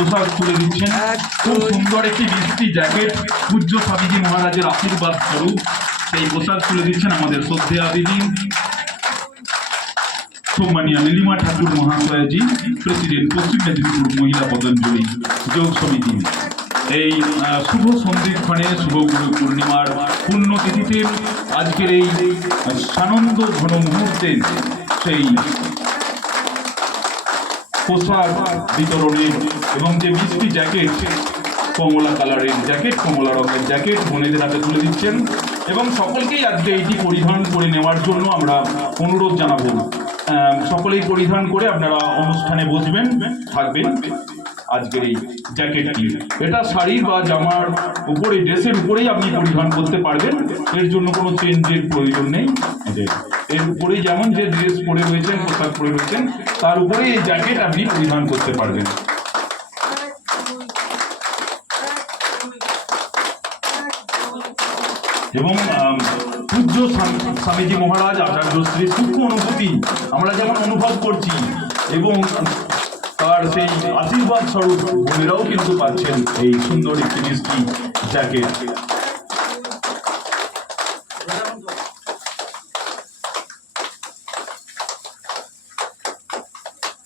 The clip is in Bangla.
পোশাক তুলে দিচ্ছেন। খুব সুন্দর একটি মিষ্টি জ্যাকেট পূজ্য স্বামীজি মহারাজের আশীর্বাদ স্বরূপ সেই পোশাক তুলে দিচ্ছেন আমাদের শ্রদ্ধেয়া দিদি সম্মানীয় নীলিমা ঠাকুর মহাশয়জি, প্রেসিডেন্ট পশ্চিম মেদিনীপুর মহিলা পতঞ্জলি যোগ সমিতি। এই শুভ সন্ধিক্ষণে শুভ গুরু পূর্ণিমার পুণ্যতিথিতে আজকের এই সানন্দ ঘন মুহূর্তে সেই পোশাক বিতরণের এবং যে মিষ্টি জ্যাকেট, কমলা কালারের জ্যাকেট, কমলা রঙের জ্যাকেট বোনেদের হাতে তুলে দিচ্ছেন এবং সকলকেই আজকে এইটি পরিধান করে নেওয়ার জন্য আমরা অনুরোধ জানাবো। সকলেই পরিধান করে আপনারা অনুষ্ঠানে বসবেন, থাকবেন। আজকের এই জ্যাকেটটি, এটা শাড়ি বা জামার উপরে, ড্রেসের উপরেই আপনি পরিধান করতে পারবেন, এর জন্য কোনো চেঞ্জের প্রয়োজন নেই। এর উপরেই যেমন যে ড্রেস পরে রয়েছেন, পোশাক পরে রয়েছেন, তার উপরে এই জ্যাকেট আপনি পরিধান করতে পারবেন। এবং পূজ্য স্বামীজি মহারাজ আচার্য শ্রী সূক্ষ্ম অনুভূতি আমরা যেমন অনুভব করছি এবং তার সেই আশীর্বাদ স্বরূপ বোনেরাও কিন্তু পাচ্ছেন এই সুন্দর একটি মিষ্টি জ্যাকেট।